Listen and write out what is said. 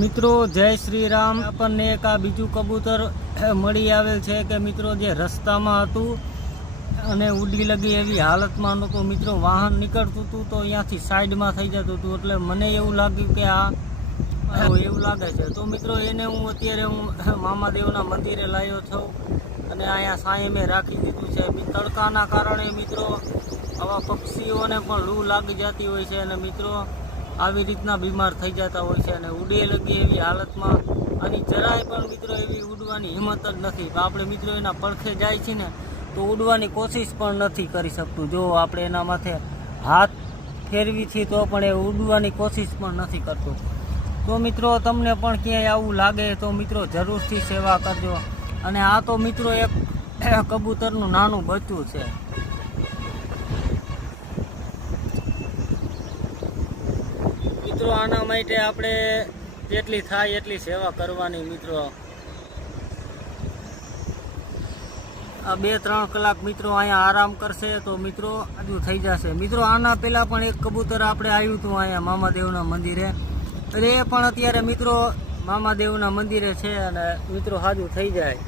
મિત્રો જય શ્રી રામ। આપણને એક આ બીજું કબૂતર મળી આવેલ છે કે મિત્રો જે રસ્તામાં હતું અને ઉડી લગી એવી હાલતમાં નહોતું। મિત્રો વાહન નીકળતું હતું તો અહીંયાથી સાઈડમાં થઈ જતું હતું, એટલે મને એવું લાગ્યું કે આ એવું લાગે છે। તો મિત્રો એને હું અત્યારે મામાદેવના મંદિરે લાવ્યો છું અને અહીંયા સાંયે મેં રાખી દીધું છે। તડકાના કારણે મિત્રો આવા પક્ષીઓને પણ લૂ લાગી જતી હોય છે અને મિત્રો આવી રીતના બીમાર થઈ જતા હોય છે અને ઉડે લગી એવી હાલતમાં આની જરાય પણ મિત્રો એવી ઉડવાની હિંમત જ નથી। આપણે મિત્રો એના પડખે જાય છે ને તો ઉડવાની કોશિશ પણ નથી કરી શકતું। જો આપણે એના માથે હાથ ફેરવી છીએ તો પણ એ ઉડવાની કોશિશ પણ નથી કરતો। તો મિત્રો તમને પણ ક્યાંય આવું લાગે તો મિત્રો જરૂરથી સેવા કરજો। અને આ તો મિત્રો એક કબૂતરનું નાનું બચ્ચું છે। મિત્રો આના માટે આપણે જેટલી થાય એટલી સેવા કરવાની। મિત્રો આ 2-3 કલાક મિત્રો અહીંયા આરામ કરશે તો મિત્રો હજુ થઈ જશે। મિત્રો આના પહેલાં પણ એક કબૂતર આપણે આવ્યું હતું અહીંયા મામાદેવના મંદિરે, એ પણ અત્યારે મિત્રો મામાદેવના મંદિરે છે અને મિત્રો હાજુ થઈ જાય।